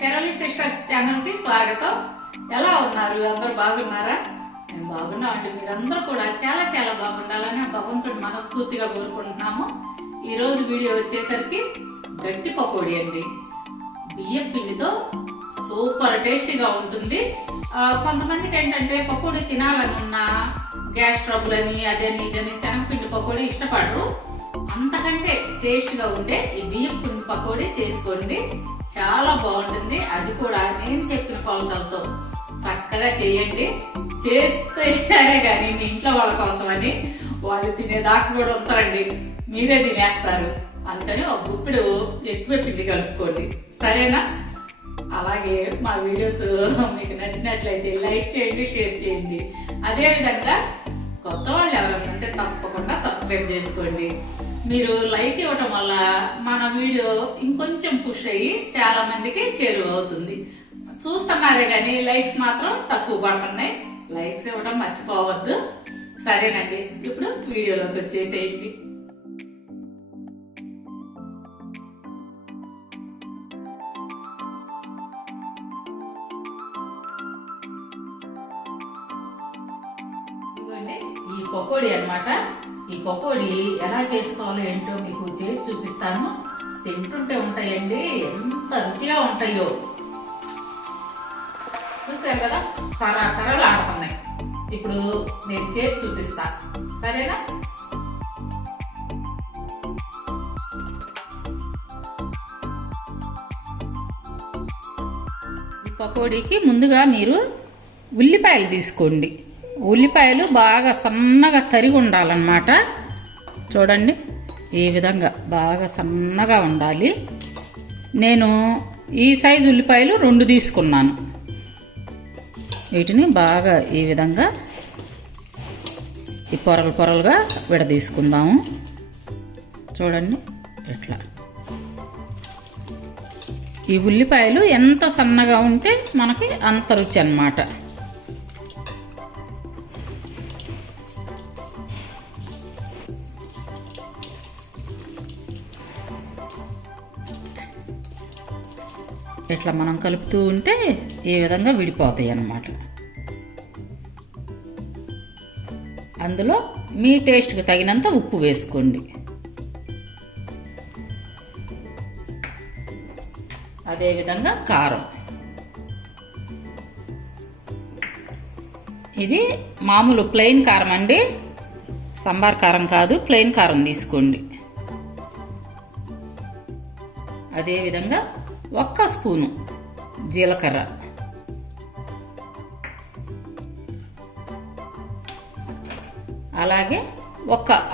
Peravali sisters channel కి స్వాగతం. ఎలా ఉన్నారు? అందరూ బాగున్నారా? నేను బాగున్నా అంటే మీరందరూ కూడా చాలా చాలా బాగుండాలని భగవంతుడు మనస్ఫూర్తిగా కోరుకుంటున్నాము. ఈ రోజు వీడియో వచ్చేసరికి గట్టి పకోడీ అండి. బియ్యం పిండితో సూపర్ టేస్టీగా ఉంటుంది. కొంతమందికి ఏంటంటే పకోడీ తినాలని ఉన్న గ్యాస్ ట్రబుల్ అని అదని ఇదని శనగపిండి పకోడీ ఇష్టపడరు. అంతకంటే టేస్ట్గా ఉండే ఈ బియ్యం పిండి పకోడీ చేసుకోండి, చాలా బాగుంటుంది. అది కూడా నేను చెప్పిన కొలతలతో చక్కగా చేయండి. చేస్తే కానీ మీ ఇంట్లో వాళ్ళ కోసమని వాళ్ళు తినేదాకా కూడా ఉంచరండి, మీరే తినేస్తారు. అందుకని ఒక గుప్పిడు ఎక్కువ పిండి కలుపుకోండి, సరేనా? అలాగే మా వీడియోస్ మీకు నచ్చినట్లయితే లైక్ చేయండి, షేర్ చేయండి. అదేవిధంగా కొత్త వాళ్ళు ఎవరైనా ఉంటే తప్పకుండా సబ్స్క్రైబ్ చేసుకోండి. మీరు లైక్ ఇవ్వటం వల్ల మన వీడియో ఇంకొంచెం పుష్ అయ్యి చాలా మందికి చేరువవుతుంది. చూస్తున్నారే కానీ లైక్స్ మాత్రం తక్కువ పడుతున్నాయి. లైక్స్ ఇవ్వడం మర్చిపోవద్దు, సరేనండి? ఇప్పుడు వీడియోలోకి వచ్చేసేయండి. ఈ పకోడీ అన్నమాట. ఈ పకోడీ ఎలా చేసుకోవాలో ఏంటో మీకు చేసి చూపిస్తాను. తింటుంటే ఉంటాయండి, ఎంత రుచిగా ఉంటాయో. చూసారు కదా, కరకరలు ఆడుతున్నాయి. ఇప్పుడు నేను చేసి చూపిస్తా, సరేనా? ఈ పకోడీకి ముందుగా మీరు ఉల్లిపాయలు తీసుకోండి. ఉల్లిపాయలు బాగా సన్నగా తరిగి ఉండాలన్నమాట. చూడండి, ఈ విధంగా బాగా సన్నగా ఉండాలి. నేను ఈ సైజు ఉల్లిపాయలు 2 తీసుకున్నాను. వీటిని బాగా ఈ విధంగా ఈ పొరలు పొరలుగా విడదీసుకుందాము. చూడండి, ఇట్లా. ఈ ఉల్లిపాయలు ఎంత సన్నగా ఉంటే మనకి అంత రుచి అన్నమాట. ఇట్లా మనం కలుపుతూ ఉంటే ఈ విధంగా విడిపోతాయి అన్నమాట. అందులో మీ టేస్ట్కి తగినంత ఉప్పు వేసుకోండి. అదేవిధంగా కారం. ఇది మామూలు ప్లెయిన్ కారం అండి, సాంబార్ కారం కాదు, ప్లెయిన్ కారం తీసుకోండి. అదేవిధంగా 1 స్పూను జీలకర్ర, అలాగే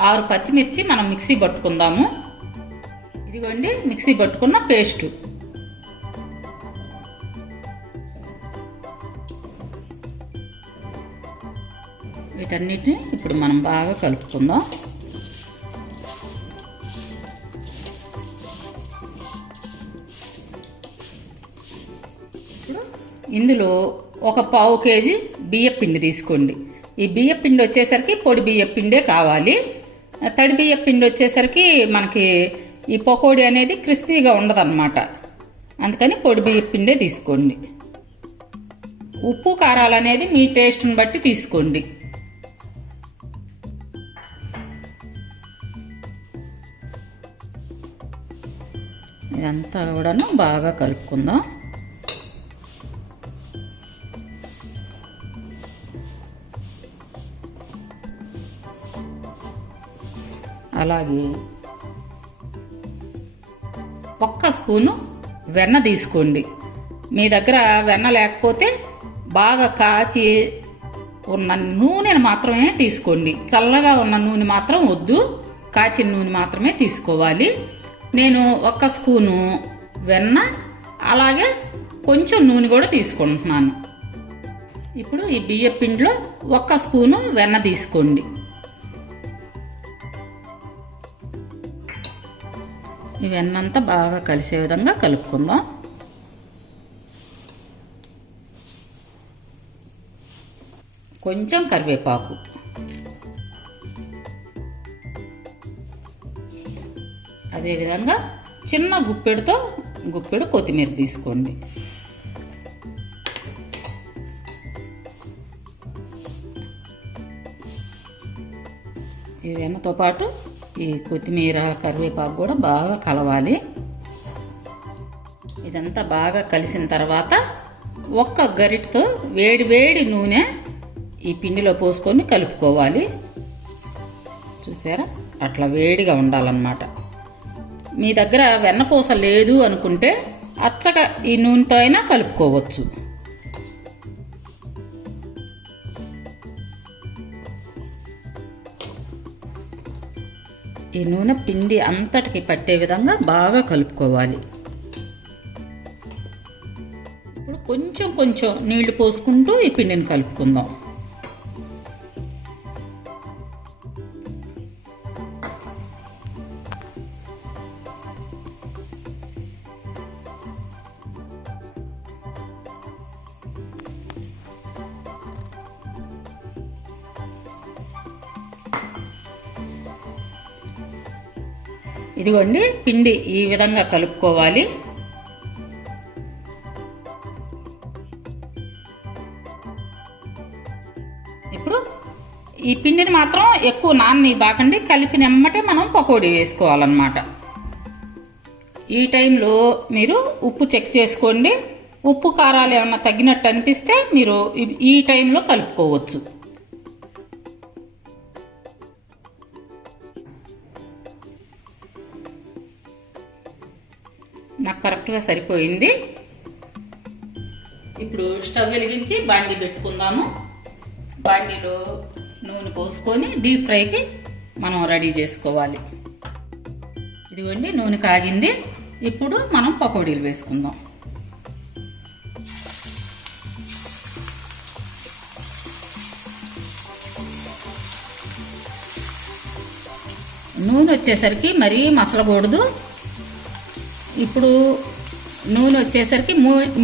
6 పచ్చిమిర్చి మనం మిక్సీ పట్టుకుందాము. ఇదిగోండి మిక్సీ పట్టుకున్న పేస్టు. వీటన్నిటిని ఇప్పుడు మనం బాగా కలుపుకుందాం. ఇందులో 1 పావు కేజీ బియ్యపిండి తీసుకోండి. ఈ బియ్యపిండి వచ్చేసరికి పొడి బియ్యపిండే కావాలి. తడి బియ్యపిండి వచ్చేసరికి మనకి ఈ పకోడీ అనేది క్రిస్పీగా ఉండదన్నమాట. అందుకని పొడి బియ్యపిండే తీసుకోండి. ఉప్పు కారాలు అనేది మీ టేస్ట్ని బట్టి తీసుకోండి. ఇదంతా కూడాను బాగా కలుపుకుందాం. అలాగే 1 స్పూను వెన్న తీసుకోండి. మీ దగ్గర వెన్న లేకపోతే బాగా కాచి ఉన్న నూనెను మాత్రమే తీసుకోండి. చల్లగా ఉన్న నూనె మాత్రం వద్దు, కాచిన నూనె మాత్రమే తీసుకోవాలి. నేను 1 స్పూను వెన్న, అలాగే కొంచెం నూనె కూడా తీసుకుంటున్నాను. ఇప్పుడు ఈ బియ్య పిండిలో 1 స్పూను వెన్న తీసుకోండి. ఈ వెన్నంతా బాగా కలిసే విధంగా కలుపుకుందాం. కొంచెం కరివేపాకు, అదేవిధంగా చిన్న గుప్పెడుతో గుప్పెడు కొత్తిమీర తీసుకోండి. ఈ వెన్నతో పాటు ఈ కొత్తిమీర కరివేపాకు కూడా బాగా కలవాలి. ఇదంతా బాగా కలిసిన తర్వాత ఒక్క గరిటతో వేడి వేడి నూనె ఈ పిండిలో పోసుకొని కలుపుకోవాలి. చూసారా, అట్లా వేడిగా ఉండాలన్నమాట. మీ దగ్గర వెన్నపూస లేదు అనుకుంటే అచ్చగా ఈ నూనెతో అయినా కలుపుకోవచ్చు. ఈ నూనె పిండి అంతటికి పట్టే విధంగా బాగా కలుపుకోవాలి. ఇప్పుడు కొంచెం కొంచెం నీళ్లు పోసుకుంటూ ఈ పిండిని కలుపుకుందాం. ఇదిగోండి, పిండి ఈ విధంగా కలుపుకోవాలి. ఇప్పుడు ఈ పిండిని మాత్రం ఎక్కువ నాననివ్వకండి, కలిపి నెమ్మటే మనం పకోడీ వేసుకోవాలన్నమాట. ఈ టైంలో మీరు ఉప్పు చెక్ చేసుకోండి. ఉప్పు కారాలు ఏమన్నా తగ్గినట్టు అనిపిస్తే మీరు ఈ టైంలో కలుపుకోవచ్చు. నాకు కరెక్ట్గా సరిపోయింది. ఇప్పుడు స్టవ్ వెలిగించి బాండీ పెట్టుకుందాము. బాండీలో నూనె పోసుకొని డీప్ ఫ్రైకి మనం రెడీ చేసుకోవాలి. ఇదిగోండి, నూనె కాగింది. ఇప్పుడు మనం పకోడీలు వేసుకుందాం. నూనె వచ్చేసరికి మరీ మసలకూడదు. ఇప్పుడు నూనె వచ్చేసరికి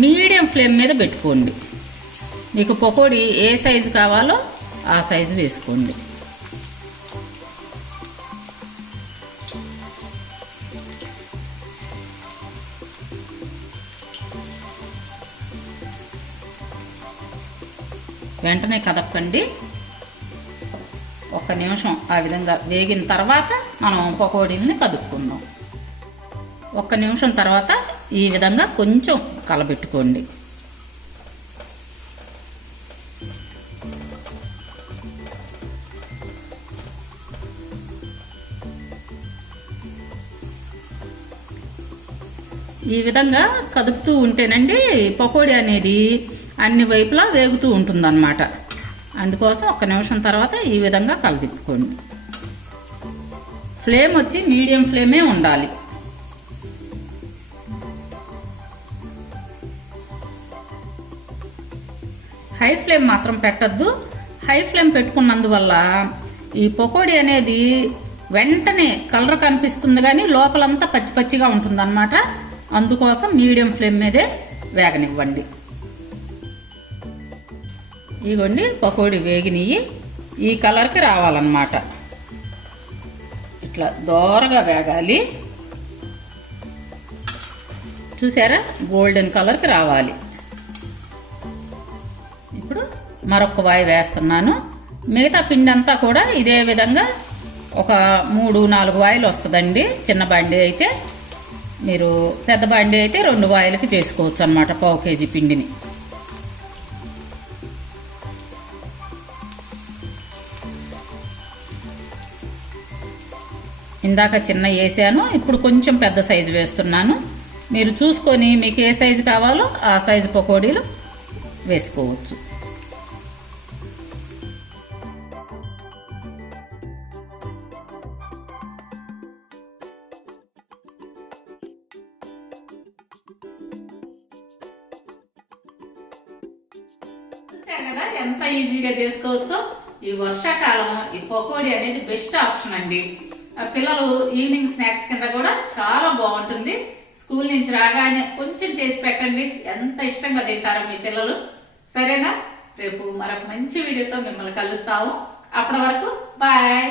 మీడియం ఫ్లేమ్ మీద పెట్టుకోండి. మీకు పకోడీ ఏ సైజు కావాలో ఆ సైజు వేసుకోండి. వెంటనే కదపండి. ఒక్క నిమిషం ఆ విధంగా వేగిన తర్వాత మనం పకోడీలని కదుపుకుందాం. ఒక్క నిమిషం తర్వాత ఈ విధంగా కొంచెం కలబెట్టుకోండి. ఈ విధంగా కదుపుతూ ఉంటేనండి పకోడీ అనేది అన్ని వైపులా వేగుతూ ఉంటుందన్నమాట. అందుకోసం ఒక్క నిమిషం తర్వాత ఈ విధంగా కలదిప్పుకోండి. ఫ్లేమ్ వచ్చి మీడియం ఫ్లేమే ఉండాలి. హై ఫ్లేమ్ మాత్రం పెట్టద్దు. హై ఫ్లేమ్ పెట్టుకున్నందువల్ల ఈ పకోడీ అనేది వెంటనే కలర్ కనిపిస్తుంది కానీ లోపలంతా పచ్చి పచ్చిగా ఉంటుందన్నమాట. అందుకోసం మీడియం ఫ్లేమ్ మీదే వేగనివ్వండి. ఇగోండి, పకోడీ వేగినవి ఈ కలర్కి రావాలన్నమాట. ఇట్లా దోరగా వేగాలి. చూసారా, గోల్డెన్ కలర్కి రావాలి. ఇప్పుడు మరొక వాయి వేస్తున్నాను. మిగతా పిండి అంతా కూడా ఇదే విధంగా ఒక 3-4 వాయిలు వస్తుందండి. చిన్న బాండీ అయితే, మీరు పెద్ద బాండీ అయితే 2 వాయిలకి చేసుకోవచ్చు అన్నమాట. 1/2 కేజీ పిండిని. ఇందాక చిన్న వేసాను, ఇప్పుడు కొంచెం పెద్ద సైజు వేస్తున్నాను. మీరు చూసుకొని మీకు ఏ సైజు కావాలో ఆ సైజు పకోడీలు వేసుకోవచ్చు. కదా ఎంత ఈజీగా చేసుకోవచ్చో. ఈ వర్షాకాలం ఈ పకోడీ అనేది బెస్ట్ ఆప్షన్ అండి. పిల్లలు ఈవినింగ్ స్నాక్స్ కింద కూడా చాలా బాగుంటుంది. స్కూల్ నుంచి రాగానే కొంచెం చేసి పెట్టండి, ఎంత ఇష్టంగా తింటారో మీ పిల్లలు. సరేనా? రేపు మరొక మంచి వీడియోతో మిమ్మల్ని కలుస్తాము. అప్పటి వరకు బాయ్.